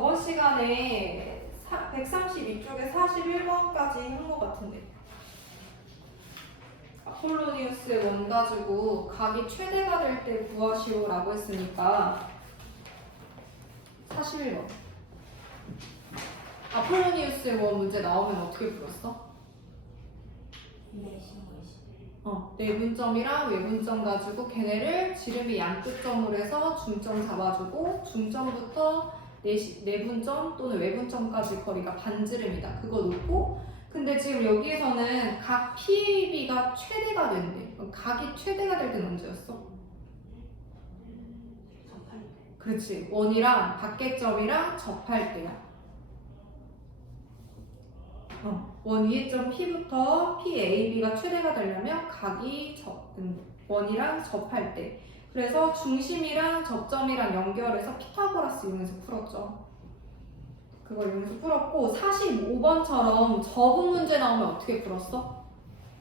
저번 시간에 132쪽에 41번까지 한 것 같은데. 아폴로니우스의 원 가지고 각이 최대가 될 때 구하시오 라고 했으니까 41번. 아폴로니우스의 원 문제 나오면 어떻게 풀었어? 내분점이랑 외분점 가지고 걔네를 지름이 양끝점으로 해서 중점 잡아주고 중점부터 내분점 또는 외분점까지 거리가 반지름이다. 그거 놓고 근데 지금 여기에서는 각 PAB가 최대가 된대. 각이 최대가 될 때는 언제였어? 그렇지. 원이랑 밖에점이랑 접할 때야. 원 위의 점 P부터 PAB가 최대가 되려면 각이 원이랑 접할 때. 그래서 중심이랑 접점이랑 연결해서 피타고라스 이용해서 풀었죠. 그걸 이용해서 풀었고 45번처럼 접은 문제 나오면 어떻게 풀었어?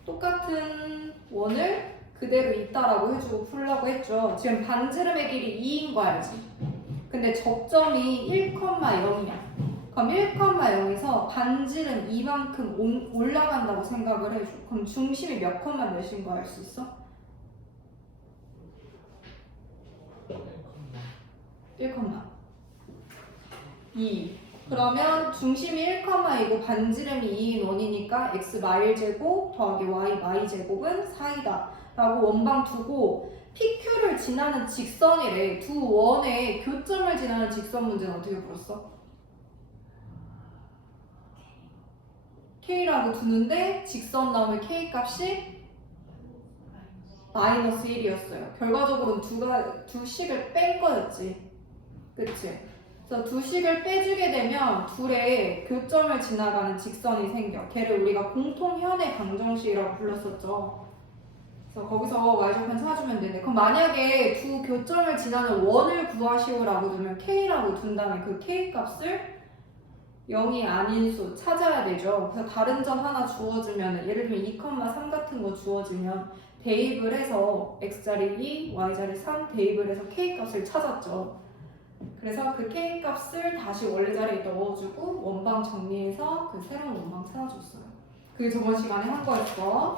똑같은 원을 그대로 있다라고 해주고 풀려고 했죠. 지금 반지름의 길이 2인 거 알지? 근데 접점이 1,0이야. 그럼 1,0에서 반지름 이만큼 올라간다고 생각을 해줘. 그럼 중심이 몇 컴마 몇인 거 알 수 있어? 1,2. 그러면 중심이 1,2고 반지름이 2인 원이니까 x 마일 제곱 더하기 y 제곱은 4이다 라고 원방 두고 PQ를 지나는 직선이래. 두 원의 교점을 지나는 직선 문제는 어떻게 풀었어? K라고 두는데 직선 나오면 K 값이 마이너스 1이었어요. 결과적으로 두 식을 뺀 거였지. 그치? 그래서 두 식을 빼주게 되면 둘의 교점을 지나가는 직선이 생겨. 걔를 우리가 공통현의 방정식이라고 불렀었죠. 그래서 거기서 y절편 찾아주면 되는데 그럼 만약에 두 교점을 지나는 원을 구하시오라고 두면 K라고 둔 다음에 그 K 값을 0이 아닌 수 찾아야 되죠. 그래서 다른 점 하나 주어지면 예를 들면 2,3 같은 거 주어지면 대입을 해서 x자리 2, y자리 3 대입을 해서 k 값을 찾았죠. 그래서 그 k 값을 다시 원래 자리에 넣어주고 원방 정리해서 그 새로운 원방 찾아줬어요. 그게 저번 시간에 한 거였어.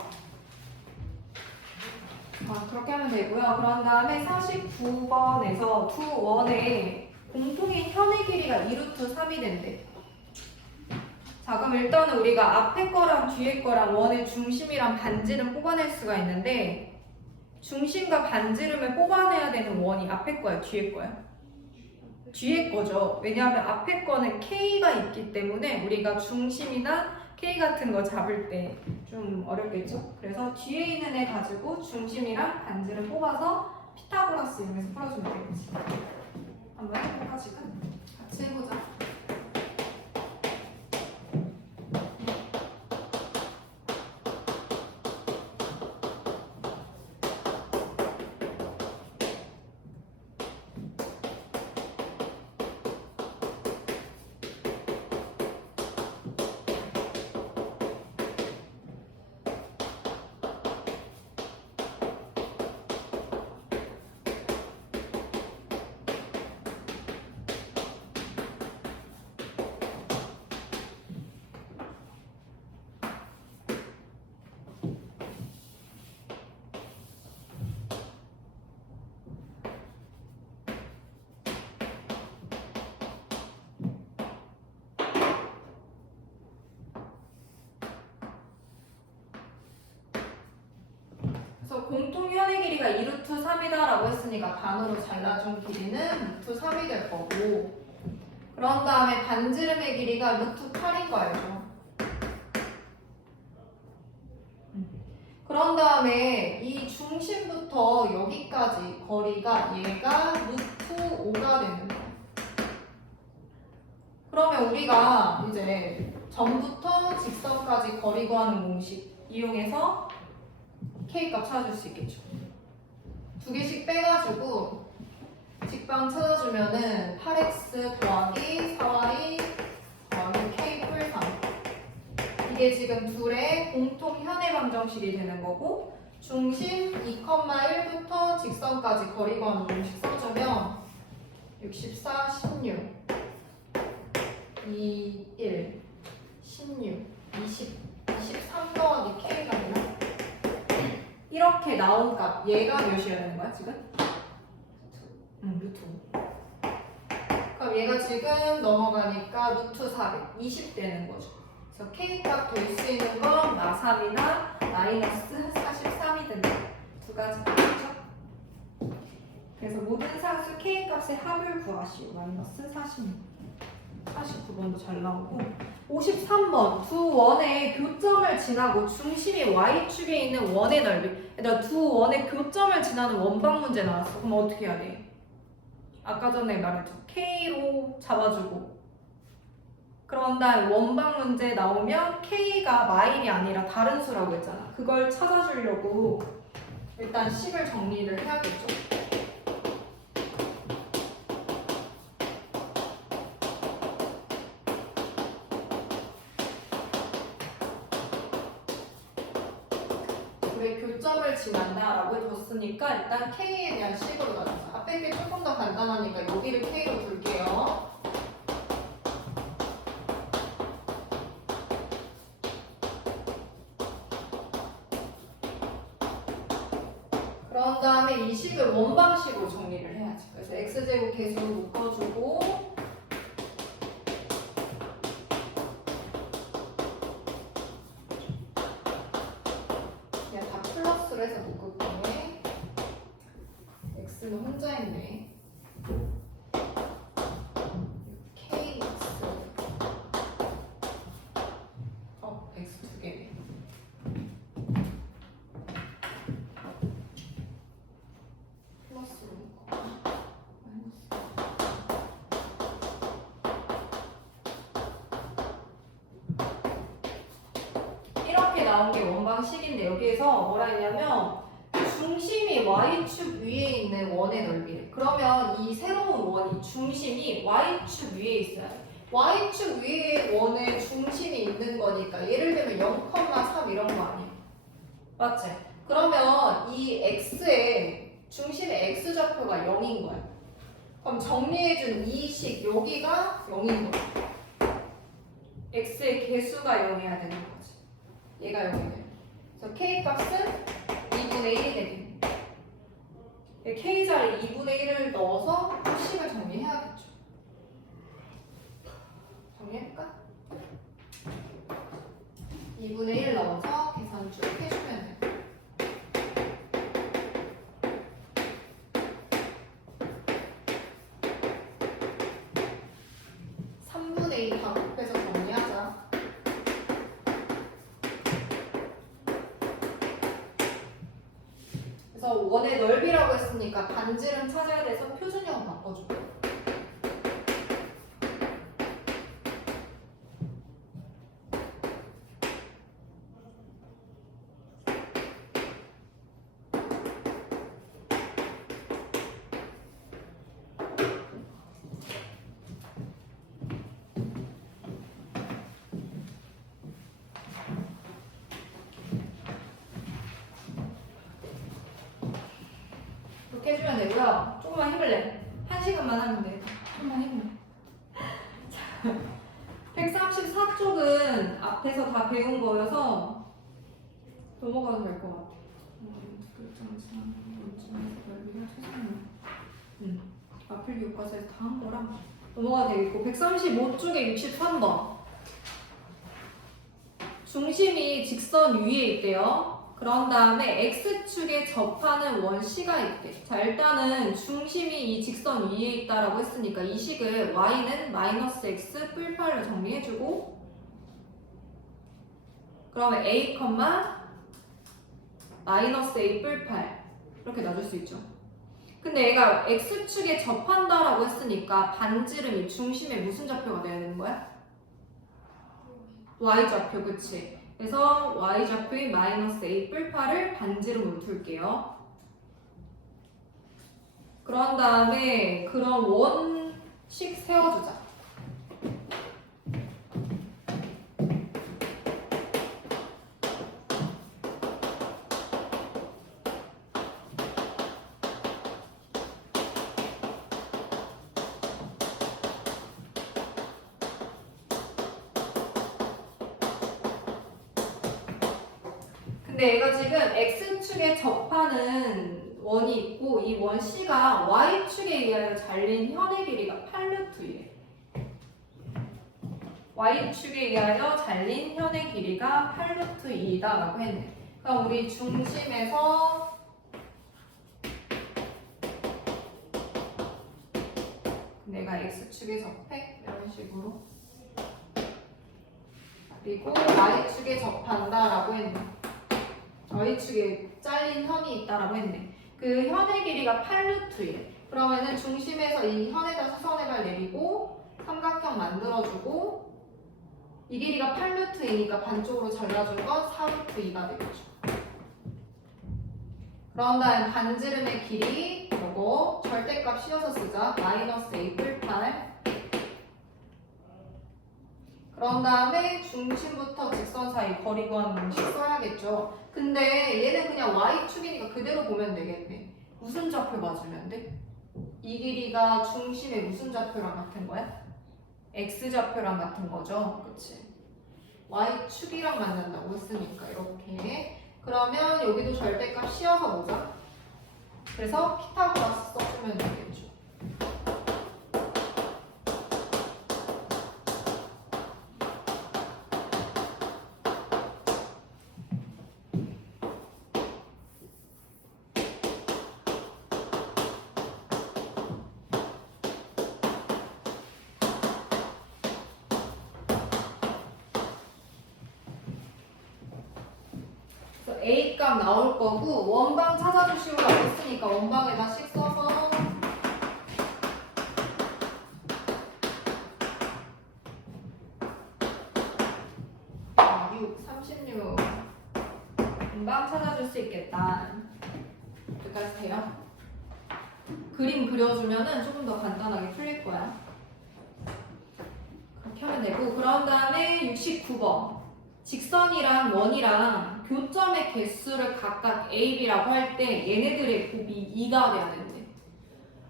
그렇게 하면 되고요. 그런 다음에 49번에서 두 원의 공통인 현의 길이가 2루트 3이 된대. 자, 그럼 일단은 우리가 앞에 거랑 뒤에 거랑 원의 중심이랑 반지름 뽑아낼 수가 있는데 중심과 반지름을 뽑아내야 되는 원이 앞에 거야, 뒤에 거야? 뒤에 거죠. 왜냐하면 앞에 거는 K가 있기 때문에 우리가 중심이나 K 같은 거 잡을 때 좀 어렵겠죠? 그래서 뒤에 있는 애 가지고 중심이랑 반지름 뽑아서 피타고라스 이용해서 풀어주면 되겠지. 한번 해볼까 지금? 같이 해보자. 그래서 공통현의 길이가 2루트 3이다 라고 했으니까 반으로 잘라준 길이는 루트 3이 될 거고 그런 다음에 반지름의 길이가 루트 8인 거 알죠? 그런 다음에 이 중심부터 여기까지 거리가 얘가 루트 5가 되는 거야. 그러면 우리가 이제 점부터 직선까지 거리 구하는 공식 이용해서 K값 찾아줄 수 있겠죠. 두 개씩 빼가지고 직방 찾아주면은 8x 더하기 4y 더하기 K 풀 3 이게 지금 둘의 공통 현의 방정식이 되는 거고 중심 2,1부터 직선까지 거리 구하는 공식 써주면 64, 16 2, 1, 16, 20, 23 더하기 K가 되나? 이렇게 나온 값, 얘가 몇이어야 되는 거야, 지금? 루트 5. 그럼 얘가 지금 넘어가니까 루트 400, 20 되는 거죠. 그래서 K 값 될 수 있는 건 마3이나 마이너스 43이든 두 가지 값이죠. 그래서 모든 상수 K 값의 합을 구하시오. 마이너스 46. 49번도 잘 나오고 53번 두 원의 교점을 지나고 중심이 Y축에 있는 원의 넓이. 얘들아, 두 원의 교점을 지나는 원방 문제 나왔어. 그럼 어떻게 해야 돼? 아까 전에 말했죠. K로 잡아주고 그런 다음 원방 문제 나오면 K가 마일이 아니라 다른 수라고 했잖아. 그걸 찾아주려고 일단 식을 정리를 해야겠죠. 왜 교점을 지난다라고 해줬으니까 일단 K에 대한 식으로 나눠서 앞에 게 조금 더 간단하니까 여기를 K로 둘게요. 그런 다음에 이 식을 원방식으로 정리를 해야지. 그래서 x제곱 계수 묶어주고 그냥 다 플러스로 해서 묶을 거네. x는 혼자 있네. kx x 두 개네. 플러스로 묶어. 이렇게 나온 게 원방식인데 여기에서 뭐라 했냐면 중심이 y축 위에 있는 원의 넓이래. 그러면 이 새로운 원이 중심이 y축 위에 있어야 돼. y축 위에 원의 중심이 있는 거니까 예를 들면 0,3 이런 거 아니야? 맞지? 그러면 이 x의 중심의 x좌표가 0인 거야. 그럼 정리해준 이 식 여기가 0인 거야. x의 개수가 0이어야 되는 거지. 얘가 0이네. 그래서 k 값은 2분의 1이 되겠네. k 자리에 2분의 1을 넣어서 식을 정리해야겠죠. 정리할까? 2분의 1 넣어서 계산 쭉 해주면 돼. 다 곱해서 정리하자. 그래서 원의 넓이라고 했으니까 반지름 찾아야 돼서 표준형 바꿔줄게. 이렇게 해주면 되고요. 조금만 힘을 내. 1시간만 하면 돼. 조금만 힘을 내. 134쪽은 앞에서 다 배운 거여서 넘어가도 될 것 같아. 앞을 교과서에서 다 한 거랑 넘어가도 되겠고 135쪽에 63번 중심이 직선 위에 있대요. 그런 다음에 x축에 접하는 원C가 있대. 자, 일단은 중심이 이 직선 위에 있다라고 했으니까 이 식을 y는 마이너스 x 뿔8로 정리해주고 그러면 a, 마이너스 a 뿔8 이렇게 놔줄 수 있죠. 근데 얘가 x축에 접한다라고 했으니까 반지름이 중심의 무슨 좌표가 돼야 되는 거야? y좌표, 그치? 그래서 y좌표인 마이너스 a 뿔8을 반지름으로 둘게요. 그런 다음에 그런 원식 세워주자. 근데 얘가 지금 x축에 접하는 원이 있고 이 원 C가 y축에 의하여 잘린 현의 길이가 8루트이래. y축에 의하여 잘린 현의 길이가 8루트2다라고 했네. 그럼 우리 중심에서 내가 x축에 접해 이런 식으로 그리고 y축에 접한다라고 했네. y축에 잘린 현이 있다라고 했네. 그 현의 길이가 8루트이래. 그러면은 중심에서 이 현에다 수선해발 내리고 삼각형 만들어주고 이 길이가 8루트이니까 반쪽으로 잘라준 건 4루트2가 되겠죠. 그런 다음 반지름의 길이 요거 절대값 씌워서 쓰자. 마이너스 a 뿔 8. 그런 다음에 중심부터 직선 사이 거리 구하는 공식 써야겠죠. 근데 얘는 그냥 y축이니까 그대로 보면 되겠네. 무슨 좌표 맞으면 돼? 이 길이가 중심의 무슨 좌표랑 같은 거야? x좌표랑 같은 거죠. 그치? y축이랑 만난다고 했으니까 이렇게. 그러면 여기도 절대값 씌워서 보자. 그래서 피타고라스 써주면 되겠죠. A 값 나올 거고 원방 찾아주시오라고 했으니까 원방에다 씩 써서 36 원방 찾아줄 수 있겠다. 여기까지 돼요? 그림 그려주면은 조금 더 간단하게 풀릴 거야. 그렇게 하면 되고 그런 다음에 69번 직선이랑 원이랑 교점의 개수를 각각 A, B라고 할 때 얘네들의 곱이 2가 돼야 된대.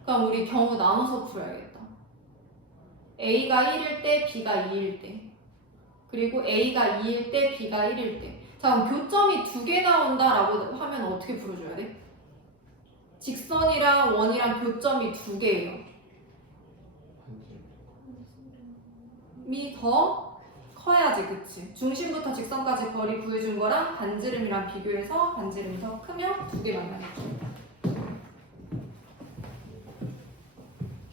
그럼 우리 경우 나눠서 풀어야겠다. A가 1일 때 B가 2일 때 그리고 A가 2일 때 B가 1일 때. 자 그럼 교점이 2개 나온다라고 하면 어떻게 풀어줘야 돼? 직선이랑 원이랑 교점이 2개예요. 미 더 커야지, 그치? 중심부터 직선까지 거리 구해준 거랑 반지름이랑 비교해서 반지름이 더 크면 2개 만나겠죠.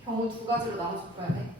경우 2가지로 나눠서 풀어야 돼.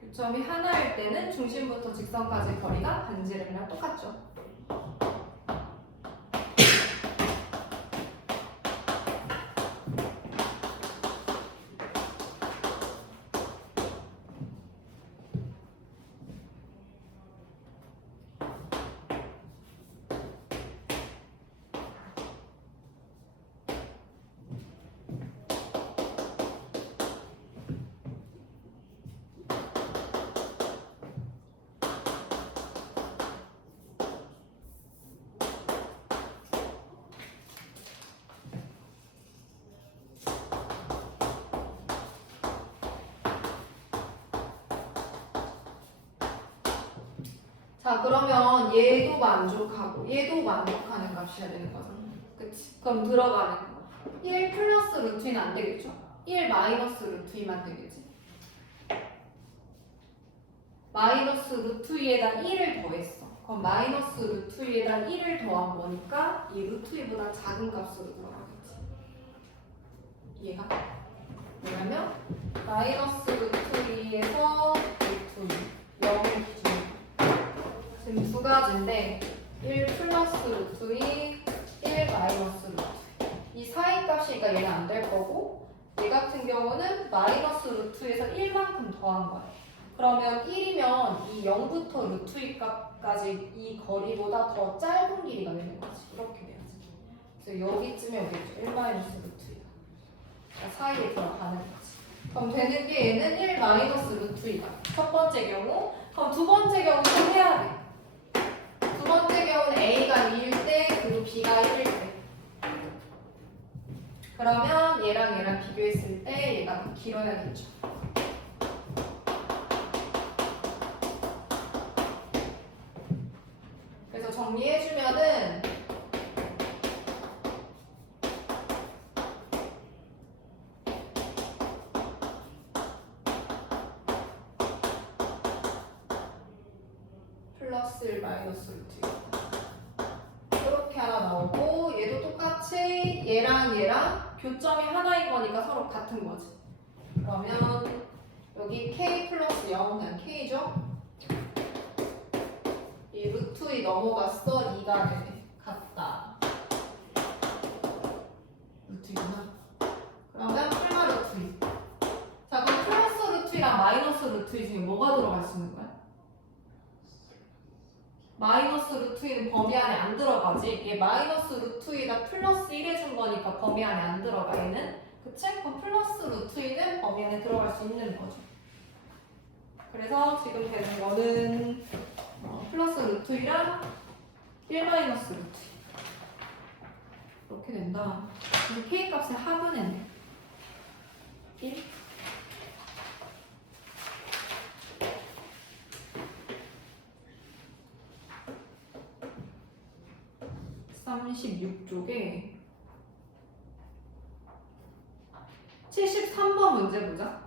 교점이 하나일 때는 중심부터 직선까지 거리가 반지름이랑 똑같죠. 자 그러면 얘도 만족하고 얘도 만족하는 값이어야 되는 거잖아. 그치? 그럼 들어가는 거 1 플러스 루트 2는 안 되겠죠? 1 마이너스 루트 2만 되겠지? 마이너스 루트 2에다 1을 더했어. 그럼 마이너스 루트 2에다 1을 더한 거니까 이 루트 2보다 작은 값으로 들어가겠지. 이해가? 뭐냐면 마이너스 루트 2에서 루트 2 0을 기준 지금 두 가지인데 1 플러스 루트 2, 1 마이너스 루트 2. 이 사이 값이니까 얘는 안 될 거고 얘 같은 경우는 마이너스 루트 2에서 1만큼 더한 거예요. 그러면 1이면 이 0부터 루트 2 값까지 이 거리보다 더 짧은 길이가 되는 거지. 이렇게 돼야지. 그래서 여기쯤에 오겠죠. 1 마이너스 루트 2가 사이에 들어가는 거지. 그럼 되는 게 얘는 1 마이너스 루트 2다. 첫 번째 경우. 그럼 두 번째 경우도 해야 돼. 두 번째 경우는 A가 2일 때 그리고 B가 1일 때. 그러면 얘랑 비교했을 때 얘가 더 길어야겠죠. 그래서 정리해주면은 플러스 1 마이너스 루트 2 이렇게 하나 나오고 얘도 똑같이 얘랑 교점이 하나인 거니까 서로 같은 거지. 그러면 여기 K 플러스 0 그냥 K죠? 이 루트 2 넘어갔어 2가 되네. 같다. 루트 2구나. 그러면 플마 루트 2. 자 그럼 플러스 루트 2랑 마이너스 루트 2 중에 뭐가 들어갈 수 있는 거야? 마이너스 루트 2는 범위 안에 안 들어가지. 얘 마이너스 루트 2다 플러스 1 해준 거니까 범위 안에 안 들어가 얘는. 그치? 그럼 플러스 루트 2는 범위 안에 들어갈 수 있는 거죠. 그래서 지금 되는 거는 플러스 루트 2랑 1 마이너스 루트 2 이렇게 된다. 그래서 K 값의 합은 했네. 1 36쪽에 73번 문제 보자.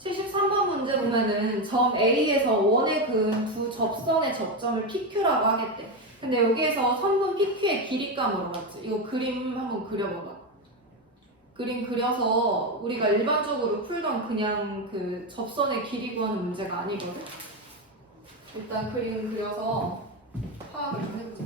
73번 문제 보면은 점 A에서 원에 그은 두 접선의 접점을 PQ라고 하겠대. 근데 여기에서 선분 PQ의 길이가 물어봤지. 이거 그림 한번 그려봐봐. 그림 그려서 우리가 일반적으로 풀던 그냥 그 접선의 길이 구하는 문제가 아니거든. 일단 그림 그려서 파악을 좀 해보자.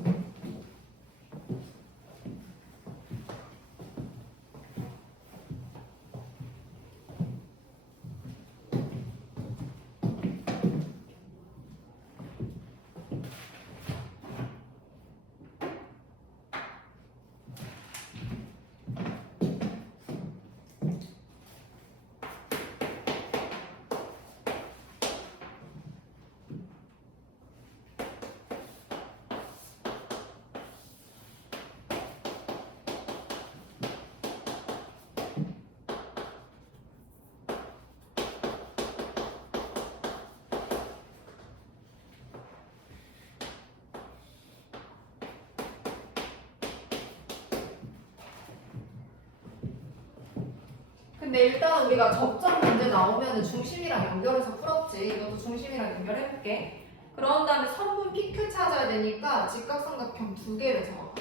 근데 일단 우리가 접점 문제 나오면 중심이랑 연결해서 풀었지. 이것도 중심이랑 연결해볼게. 그런 다음에 선분 PQ 찾아야 되니까 직각삼각형 두 개를 잡아봐.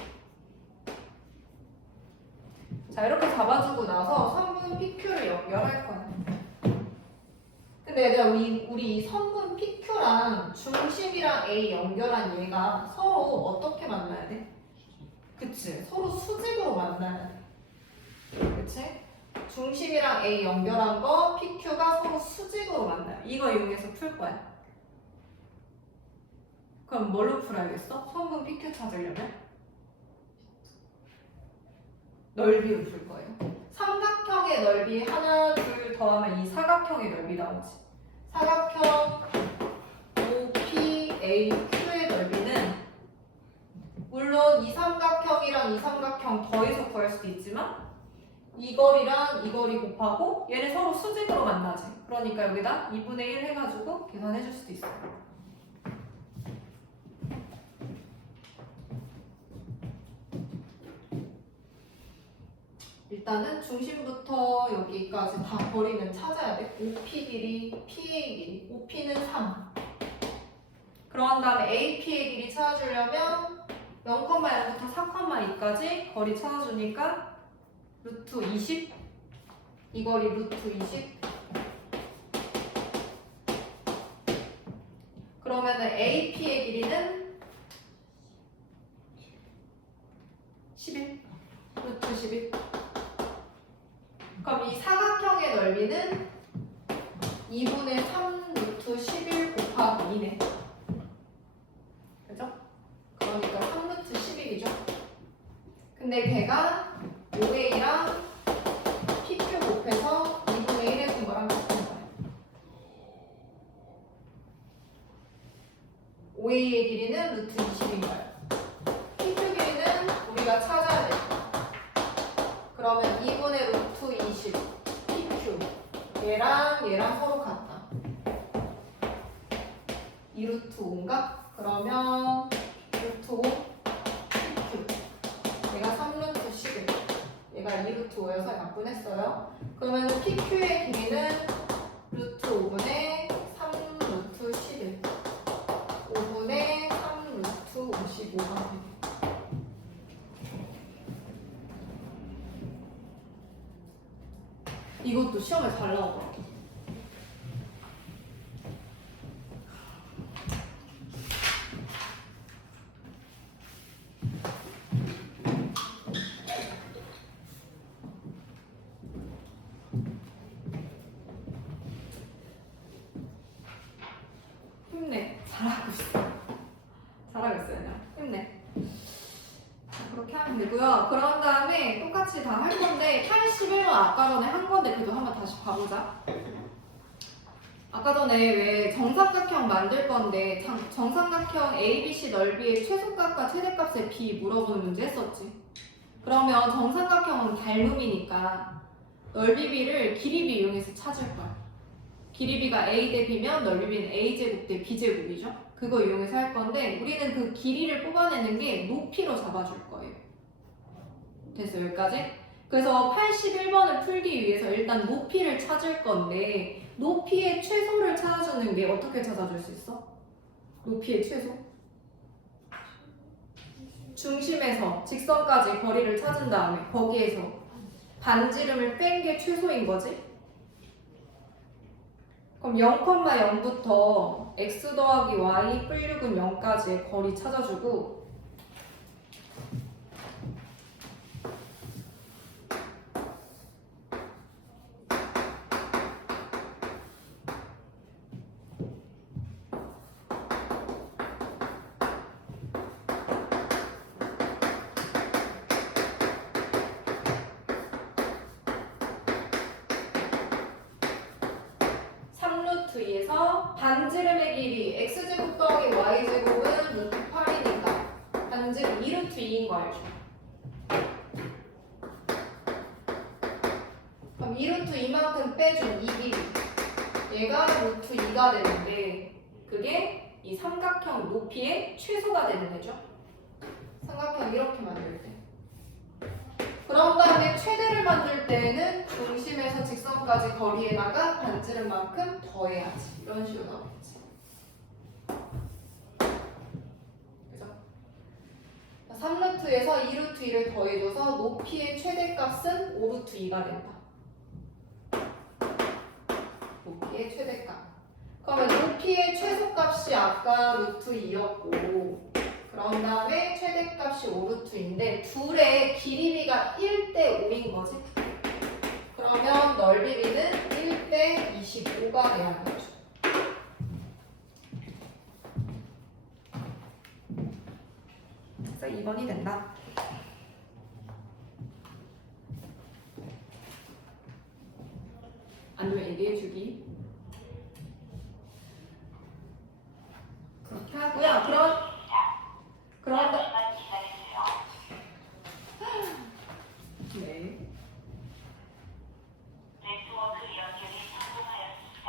자 이렇게 잡아주고 나서 선분 PQ를 연결할 거야. 근데 얘들아 우리 이 선분 PQ랑 중심이랑 A 연결한 얘가 서로 어떻게 만나야 돼? 그치? 서로 수직으로 만나야 돼. 그치? 중심이랑 A 연결한 거 PQ가 서로 수직으로 만나요. 이거 이용해서 풀 거야. 그럼 뭘로 풀어야겠어? 선분 PQ 찾으려면? 넓이로 풀 거예요. 삼각형의 넓이 하나, 둘 더하면 이 사각형의 넓이 나오지. 사각형 OPAQ의 넓이는 물론 이 삼각형이랑 이 삼각형 더해서 구할 수도 있지만 이 거리랑 이 거리 곱하고 얘네 서로 수직으로 만나지. 그러니까 여기다 2분의 1 해가지고 계산해 줄 수도 있어요. 일단은 중심부터 여기까지 다 거리는 찾아야 돼. OP 길이, PA 길이. OP는 3. 그런 다음에 AP의 길이 찾아주려면 0,0부터 4,2까지 거리 찾아주니까 루트 20? 이 거리 루트 20? 그러면은 AP의 길이는 11? 루트 11? 그럼 이 사각형의 넓이는 2분의 3 루트 11 곱하기 2네. 그죠? 그러니까 3 루트 11이죠. 근데 걔가 OA랑 PQ 곱해서 2분의 1의 분모랑 같은 거예요. OA의 길이는 루트 20인 거예요. PQ 길이는 우리가 찾아야 될 거야. 그러면 2분의 루트 20 PQ 얘랑 서로 같다. 2 루트 5인가? 그러면 루트 5 PQ 얘가 3 루트 11 얘가 2 루트 5여서 약분했어요. 그러면 PQ의 길이는 루트 5분의 3 루트 11 5분의 3 루트 55가 됩니다. 이것도 시험에 잘 나오더라고. 힘내. 잘하고 있어. 잘하고 있어요. 그냥. 힘내. 그렇게 하면 되고요. 그런 다음에 똑같이 다 할 건데 81번 아까 전에 한 건데 그래도 한번 다시 봐보자. 아까 전에 왜 정삼각형 만들 건데 정삼각형 ABC 넓이의 최소값과 최대값의 b 물어보는 문제 했었지. 그러면 정삼각형은 닮음이니까 넓이비를 길이비 이용해서 찾을 거야. 길이비가 a 대 b면 넓이비는 a제곱 대 b제곱이죠. 그거 이용해서 할 건데 우리는 그 길이를 뽑아내는 게 높이로 잡아줄 거예요. 됐어요? 여기까지? 그래서 81번을 풀기 위해서 일단 높이를 찾을 건데 높이의 최소를 찾아주는 게 어떻게 찾아줄 수 있어? 높이의 최소? 중심에서 직선까지 거리를 찾은 다음에 거기에서 반지름을 뺀 게 최소인 거지? 그럼 0,0부터 x 더하기 y 뿔육은 0까지의 거리 찾아주고 에서 반지름의 길이 x제곱 더하기 y제곱은 루트 8이니까 반지름 2루트 2인 거 알죠? 그럼 2루트 2만큼 빼준 이 길이 얘가 루트 2가 되는데 그게 이 삼각형 높이의 최소가 되는 애죠. 삼각형 이렇게 만들 때. 그런 다음에 최대를 만들 때는 중심에서 직선까지 거리에다가 반지름만큼 더해야지. 이런 식으로 나오겠지. 그죠? 3루트에서 2루트 2를 더해줘서 높이의 최대값은 5루트 2가 된다. 높이의 최대값. 그러면 높이의 최소값이 아까 루트 2였고 그런 다음에 최대값이 5루트인데 둘의 길이비가 1대 5인 거지? 그러면 넓이비는 1대 25가 돼야겠죠. 그래서 2번이 된다. 아니면 얘기해주기. 그렇게 하고요. 그런데 네. 네트워크 연결이 성공하였습니다.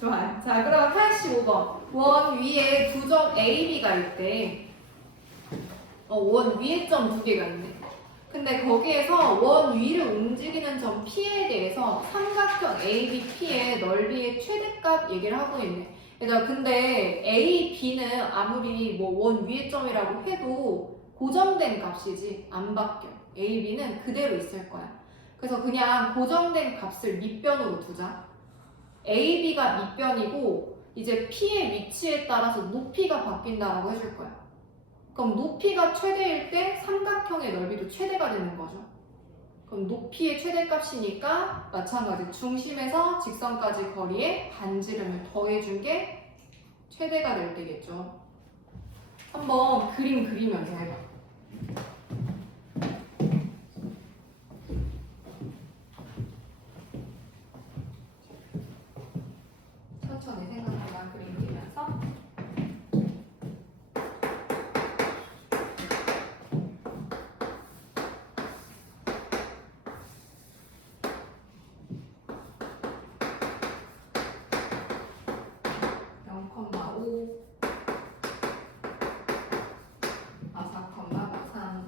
좋아요. 자, 그럼 85번. 원 위에 두 점 A, B가 있대. 원 위에 점 두 개가 있네. 근데 거기에서 원 위를 움직이는 점 P에 대해서 삼각형 ABP의 넓이의 최대값 얘기를 하고 있네. 얘들아, 근데 A, B는 아무리 뭐 원 위의 점이라고 해도 고정된 값이지 안 바뀌어. A, B는 그대로 있을 거야. 그래서 그냥 고정된 값을 밑변으로 두자. A, B가 밑변이고 이제 P의 위치에 따라서 높이가 바뀐다라고 해줄 거야. 그럼 높이가 최대일 때 삼각형의 넓이도 최대가 되는 거죠. 그럼 높이의 최대값이니까 마찬가지 중심에서 직선까지 거리에 반지름을 더해준 게 최대가 될 때겠죠. 한번 그림 그리면서 해봐. 천천히 생각해봐. 그림 그리면서. 0,5 4,3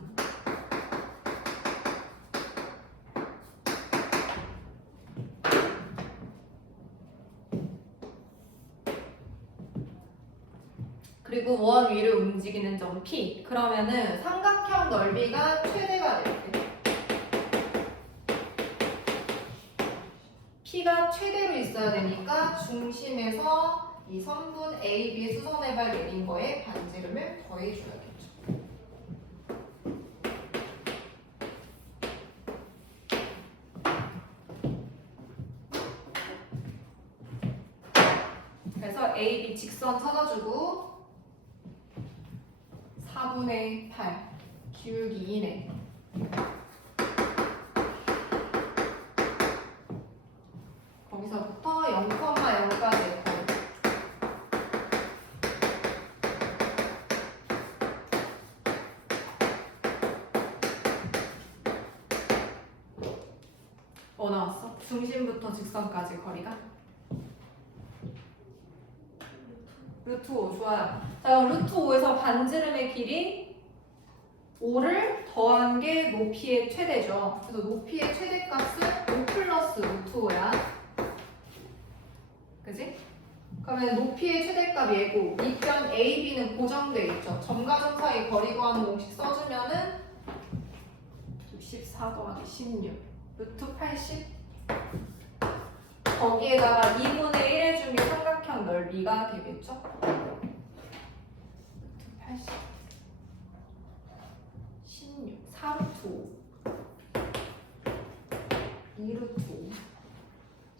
그리고 원 위를 움직이는 점 P. 그러면은 삼각형 넓이가 최대가 될 때. P가 최대로 있어야 되니까 중심에서 이 선분 A, B의 수선의 발 내린 거에 반지름을 더해줘야겠죠. 그래서 A, B 직선 찾아주고 4분의 8 기울기 2네. 거기서부터 0,0까지 했고 뭐 나왔어? 중심부터 직선까지 거리가? 루트 5 좋아요. 자 그럼 루트 5에서 반지름의 길이 5를 더한 게 높이의 최대죠. 그래서 높이의 최대값은 5 플러스 루트 5야. 그지? 그러면 높이의 최대값 얘고 밑변 A, B는 고정돼 있죠. 점과 점 사이 거리 구하는 공식 써주면은 64 더하기 16 루트 80 거기에다가 2분의 1 해준 게 삼각형 넓이가 되겠죠? 루트 80 16 4루트 5 2루트 5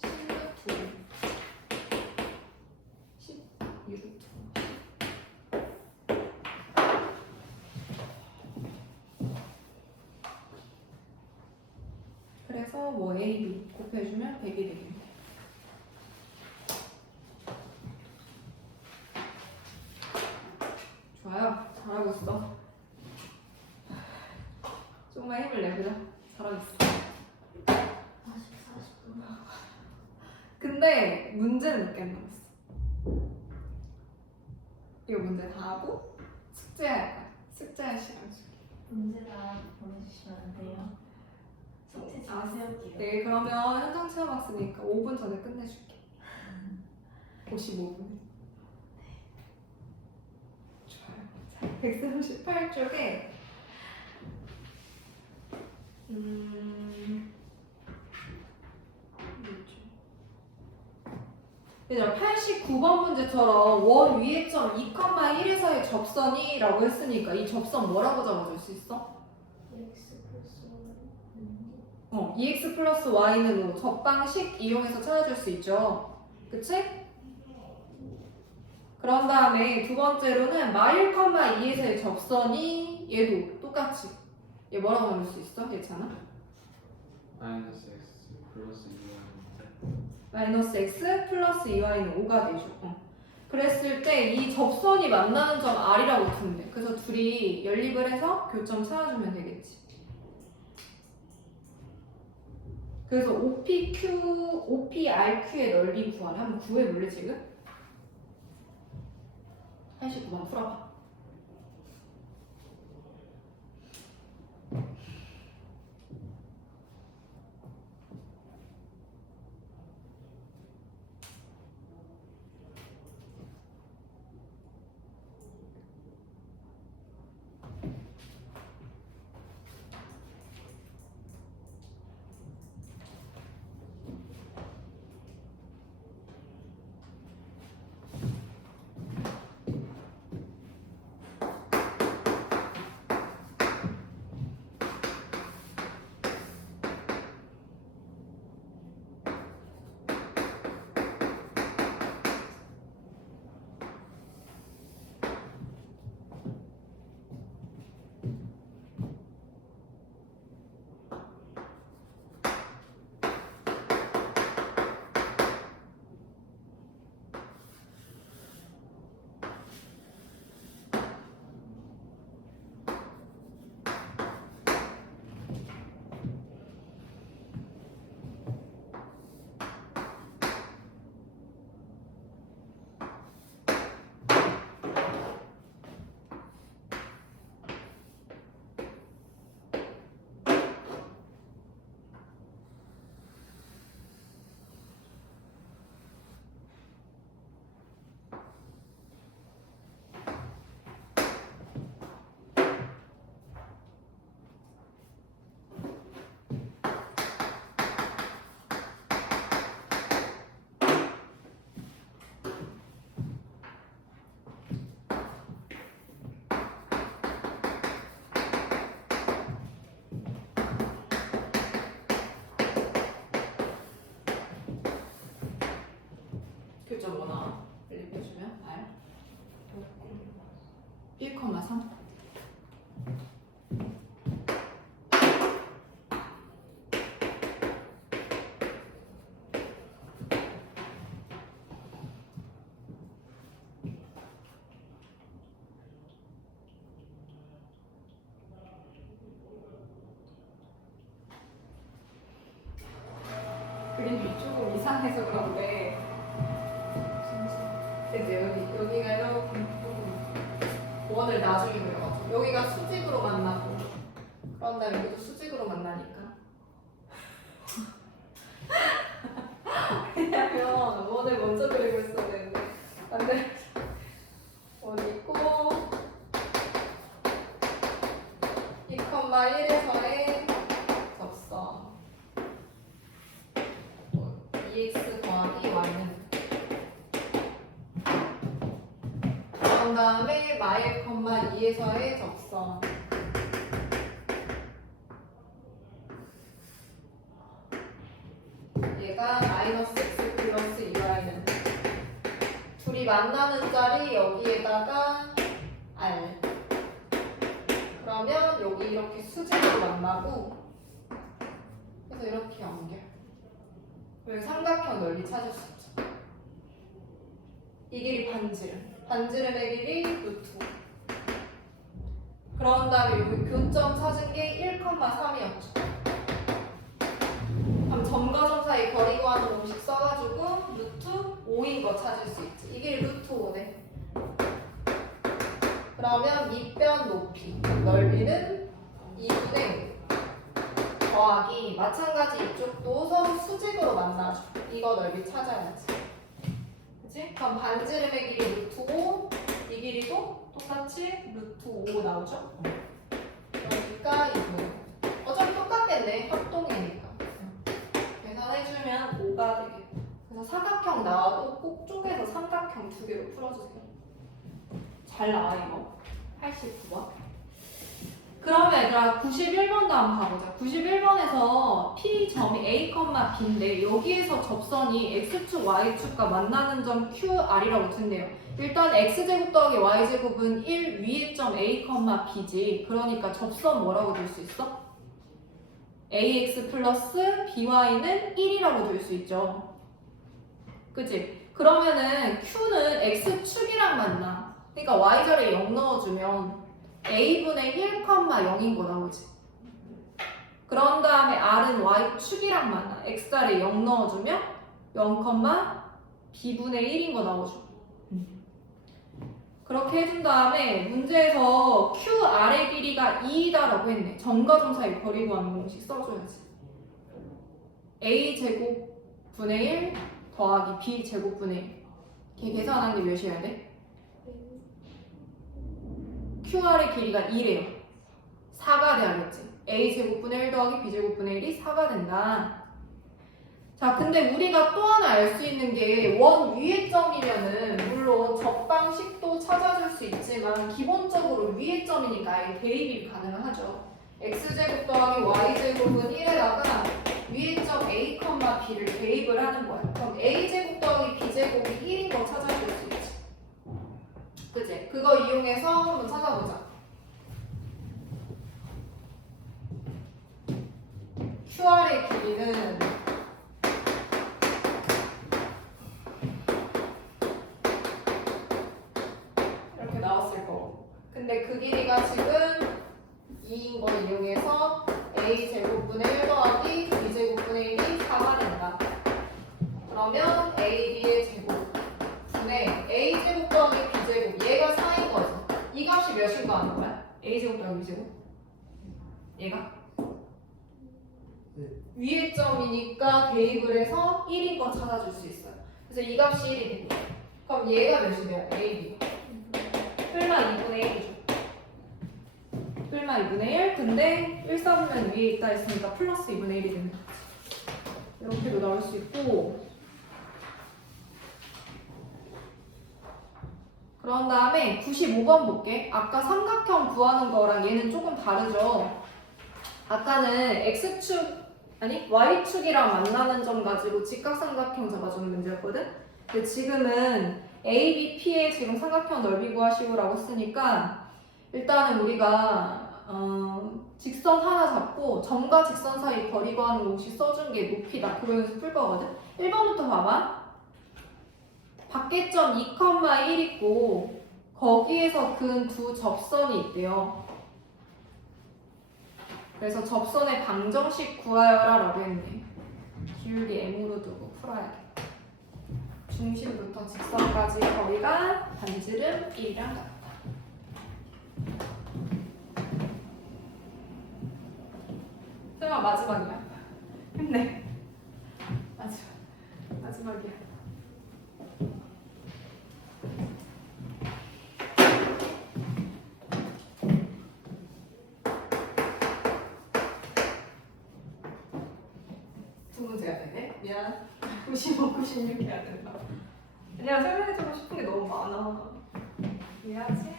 10루트 5 12루트 5 그래서 뭐 A, B 곱해주면 100이 되겠네. 좋아요. 잘하고 있어. 조금만 힘을 내, 그죠? 잘하고 있어. 40분. 근데 문제는 몇 개 안 남았어. 이거 문제 다 하고 숙제할 거야. 숙제할 시간 줄게. 문제가 보내주시면 안 돼요. 숙제 잘 세울게요. 네, 그러면 현장 체험 학습이니까 5분 전에 끝내줄게. 55분. 좋아요. 자, 138쪽에 얘들아 89번 문제처럼 원 위의 점 2,1에서의 접선이라고 했으니까 이 접선 뭐라고 적어줄 수 있어? x 플러스 EX 플러스 Y는 뭐 적방식 이용해서 찾아줄 수 있죠. 그치? 그런 다음에 두 번째로는 마일, 2에서의 접선이 얘도 똑같이 얘 뭐라고 나눌 수 있어? 괜찮아? 마이너스 x 플러스 2y인데 마이너스 x 플러스 2y는 5가 되죠. 그랬을 때 이 접선이 만나는 점 R이라고 두면 돼. 그래서 둘이 연립을 해서 교점 찾아주면 되겠지. 그래서 OPRQ의 넓이 구하래. 한번 구해볼래 지금? 89번 풀어봐. 그림이 조금 이상해서 그런데 이제 여기가 이렇게 원을 나중에 그려가지고 여기가 수직으로 만나고 그런 다음에 여기도 수직으로 만나니까 왜냐면 원을 먼저 그리고 있어야 되는데 안 돼. 원 있고 2,1에서의 접선 2x 더하기 y는 그런 다음에 마일, 2에서의 접선 얘가 마이너스 x 플러스 2y는 둘이 만나는 자리 여기에다가 r 그러면 여기 이렇게 수직으로 만나고 그래서 이렇게 연결 그리고 삼각형 넓이 찾을 수 있죠. 이 길이 반지름의 길이 루트 그런 다음에 여기 교점 찾은 게 1,3이었죠. 그럼 점과 점 사이 거리 구하는 공식 써가지고 루트 5인 거 찾을 수 있지. 이게 루트 5네. 그러면 밑변 높이 넓이는 2분의 5 더하기 마찬가지 이쪽도 서로 수직으로 만나줘. 이거 넓이 찾아야지. 그치? 그럼 반지름의 길이 루트 5, 이 길이도 똑같이 루트 5 나오죠? 그러니까 2분의 5. 어차피 똑같겠네. 합동이니까. 계산해주면 5가 되겠다. 그래서 사각형 나와도 꼭 쪼개서 삼각형 2개로 풀어주세요. 잘 나와 이거. 89번. 그러면 얘들아 91번도 한번 가보자. 91번에서 P점이 A, B인데 여기에서 접선이 X축, Y축과 만나는 점 QR이라고 든대요. 일단 X제곱 더하기 Y제곱은 1 위의 점 A, B지. 그러니까 접선 뭐라고 들 수 있어? AX 플러스 BY는 1이라고 들 수 있죠. 그치? 그러면은 Q는 X축이랑 만나. 그러니까 Y자리에 0 넣어주면 A분의 1,0인 거 나오지. 그런 다음에 R은 Y축이랑 만나. X자리에 0 넣어주면 0, B분의 1인 거 나오죠. 그렇게 해준 다음에 문제에서 QR의 길이가 2이다라고 했네. 점과 점 사이 거리 구하는 공식 써줘야지. A제곱분의 1 더하기 B제곱분의 1. 걔 계산하는 게 몇이어야 돼? QR의 길이가 2래요. 4가 돼야겠지. A제곱분의 1 더하기 B제곱분의 1이 4가 된다. 자, 근데 우리가 또 하나 알 수 있는 게 원 위의 점이면은 물론 적방식도 찾아줄 수 있지만 기본적으로 위의 점이니까 아예 대입이 가능하죠. X제곱 더하기 Y제곱은 1에다가 위의 점 A, B를 대입을 하는 거야. 그럼 A제곱 더하기 B제곱이 1인 거 찾아줄 수 있지. 그치? 그거 이용해서 한번 찾아보자. QR의 길이는 이렇게 나왔을 거고. 근데 그 길이가 지금 2인 걸 이용해서 A제곱분의 1 더하기 B제곱분의 1이 4가 된다. 그러면 AB의 제곱분의 A제곱 더하기 B제곱 얘가 4인 거죠. 이 값이 몇인 거 아는 거야? A제곱 더하기 B제곱? 얘가? 위의 점이니까 대입을 해서 1인 거 찾아줄 수 있어요. 그래서 이 값이 1이 됩니다. 그럼 얘가 몇이 돼요? AB. 뿔마 2분의 1이죠. 뿔마 2분의 1. 근데 1, 4분면 위에 있다 했으니까 플러스 2분의 1이 됩니다. 이렇게도 나올 수 있고. 그런 다음에 95번 볼게. 아까 삼각형 구하는 거랑 얘는 조금 다르죠. 아까는 X축 아니 Y축이랑 만나는 점 가지고 직각삼각형 잡아주는 문제였거든. 근데 지금은 ABP의 지금 삼각형 넓이 구하시오라고 했으니까 일단은 우리가 직선 하나 잡고 점과 직선 사이 거리 구하는 공식 써준 게 높이다. 그러면서 풀 거거든. 1번부터 봐봐. 밖에점 2,1 있고 거기에서 근 두 접선이 있대요. 그래서 접선의 방정식 구하여라 라고 했네. 기울기 m으로 두고 풀어야겠다. 중심부터 직선까지 거리가 반지름 1이랑 같다. 설마 마지막이야? 힘내. 마지막이야. 두 문제 해야 되네? 미안. 95, 96 해야 된다. 그냥 설명해주고 싶은 게 너무 많아. 이해하지?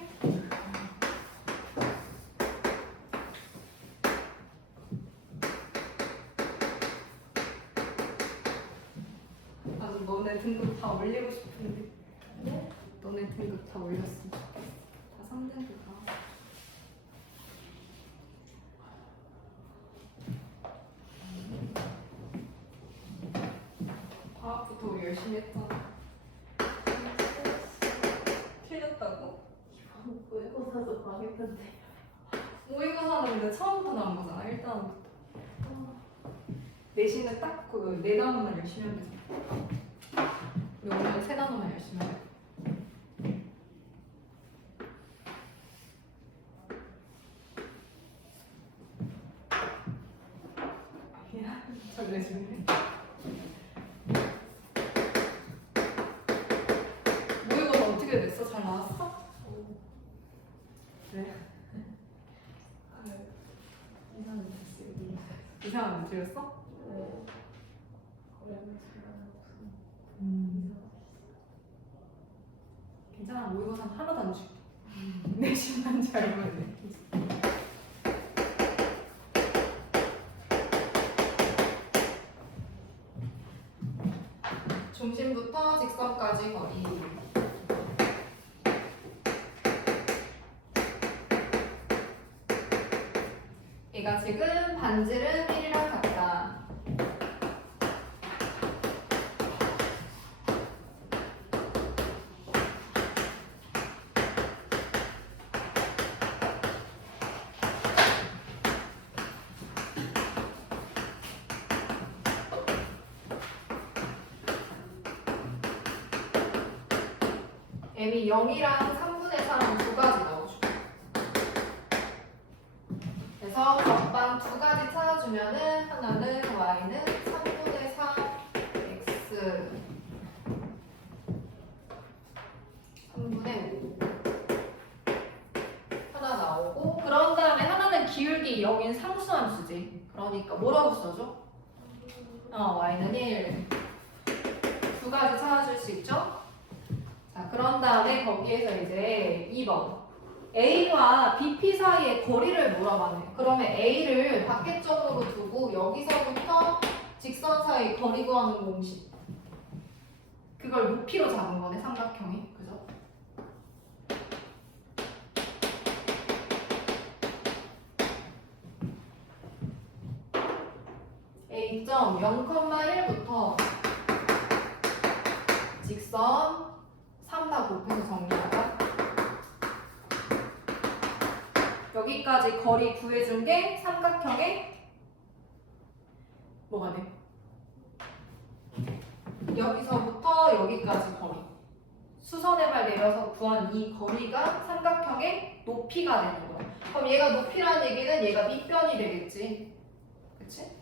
나도 너네 등급 다 올리고 싶은데. 너네 등급 다 올렸으면 좋겠어. 다 3등급 다. 과학부터 우리 열심히 했잖아. 틀렸다고? 모의고사도 망했던데. 모의고사는 근데 처음부터 나온 거잖아. 1단원부터. 내신은 딱 그 4단원만 열심히 하면 되잖아. 우리 오늘 3단원만 열심히 하면 돼. 전래주네. 모의고사 어떻게 됐어? 잘 나왔어? 그래. 이상한 됐어요. 이상한 문제 틀렸어? 네. 고양이 잘하는 괜찮아. 모의고사는 하나도 안 줄게. 내신만 잘 보면 돼. 중심부터 직선까지 거리. 얘가 지금 반지름 1이랑 같다. m이 0이랑 3분의 4랑 두 가지 나오죠. 그래서 전방 두 가지 찾아주면은 하나는 y는 3분의 4 x 3분의 5 하나 나오고, 그런 다음에 하나는 기울기 0인 상수함수지. 그러니까 뭐라고 써줘? y는 1. 두 가지 찾아줄 수 있죠? 자, 그런 다음에 거기에서 이제 2번 A와 BP 사이의 거리를 물어봐네. 그러면 A를 밖에점으로 두고 여기서부터 직선 사이 거리 구하는 공식. 그걸 높이로 잡은 거네, 삼각형이. 그죠? A점 0,1부터 직선 3다 곱해서 정리하자. 여기까지 거리 구해준 게 삼각형의 뭐가 돼? 여기서부터 여기까지 거리. 수선의 발 내려서 구한 이 거리가 삼각형의 높이가 되는 거야. 그럼 얘가 높이라는 얘기는 얘가 밑변이 되겠지. 그치?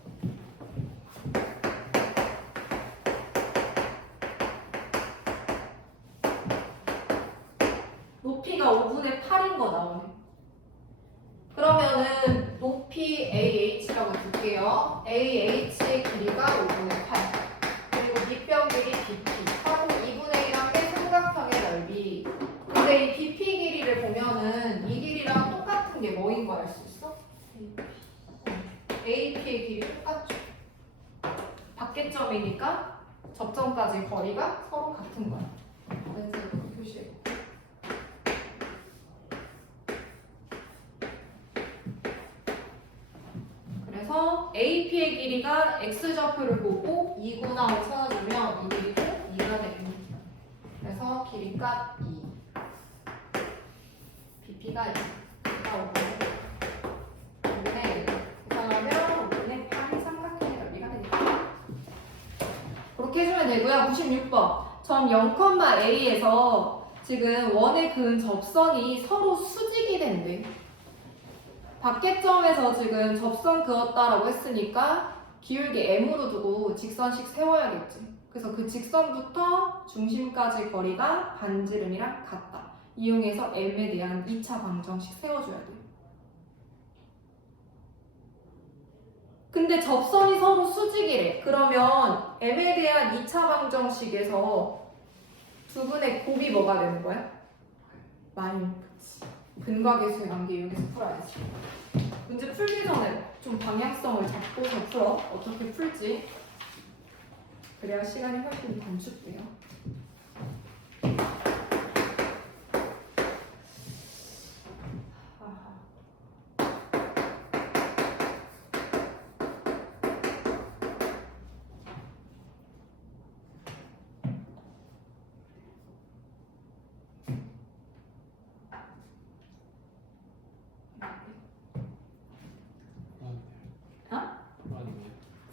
높이가 5분의 8인 거 나오네. 그러면은 높이 AH라고 둘게요. AH의 길이가 5분의 8. 그리고 밑변 길이 BP. 하고 2분의 1한 게 삼각형의 넓이. 근데 이 BP 길이를 보면은 이 길이랑 똑같은 게 뭐인 거 알 수 있어? AP의 길이 똑같죠. 밖에점이니까 접점까지 거리가 서로 같은 거야. 왼쪽으로 표시해. 그래서 AP의 길이가 X좌표를 보고 2구나를 찾아주면 이 길이도 2가 됩니다. 그래서 길이값 2. BP가 2가 5분의 1. 계산하면 5분의 8이 삼각형의 넓이가 되겠다. 이렇게 해주면 되고요. 96번. 점 0,a에서 지금 원의 그은 접선이 서로 수직이 된대. 밖에점에서 지금 접선 그었다라고 했으니까 기울기 m으로 두고 직선씩 세워야겠지. 그래서 그 직선부터 중심까지 거리가 반지름이랑 같다. 이용해서 m에 대한 2차 방정식 세워줘야 돼. 근데 접선이 서로 수직이래. 그러면 m에 대한 2차 방정식에서 두 분의 곱이 뭐가 되는 거야? 마이너스. 그치. 근각의 수 관계 여기서 풀어야지. 문제 풀기 전에 좀 방향성을 잡고서 풀어. 어떻게 풀지? 그래야 시간이 훨씬 단축돼요.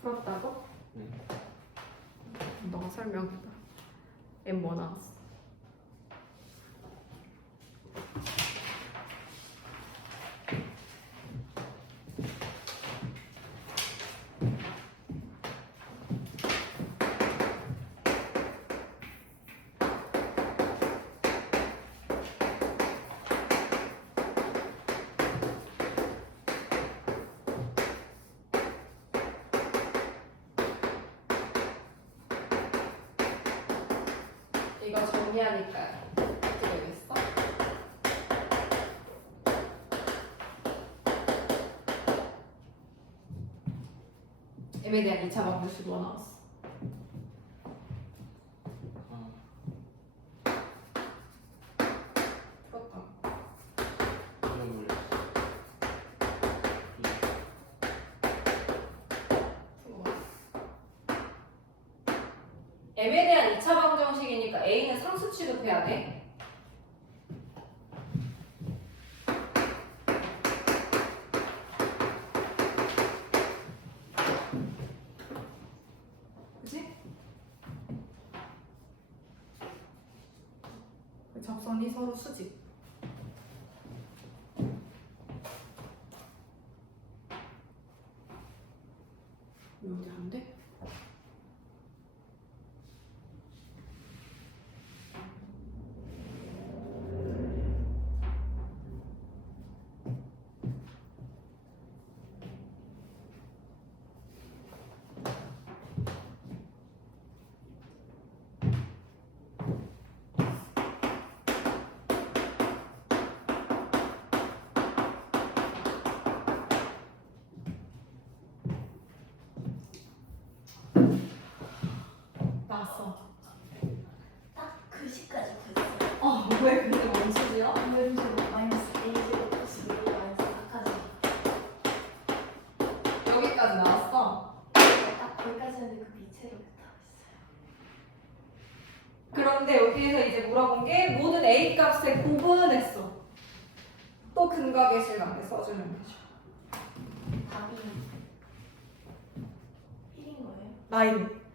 풀었다고? 네. 너가 설명해봐. M 뭐 나왔어? 이거 정리하니까 어떻게 되겠어? M에 대한 2차 방정식 뭐 나왔어? 풀었다고. M에 대한 2차 방정식이니까 A는 상수 취급해야 돼. 그치? 접선이 서로 수직. 여기 안 돼? 나왔어. 딱 그 시까지 됐어요. 왜 근데 멈추지요? 이런 식으로 마이너스 a 제곱 플러스 b 마이너스 4까지. 여기까지 나왔어. 딱 거기까지 했는데 그 밑으로 뱉어 있어요. 그런데 여기에서 이제 물어본 게 모든 A 값의 곱은 했어. 또 근각의 실관계 써주면 되죠. 답이 1인 거예요? 라인.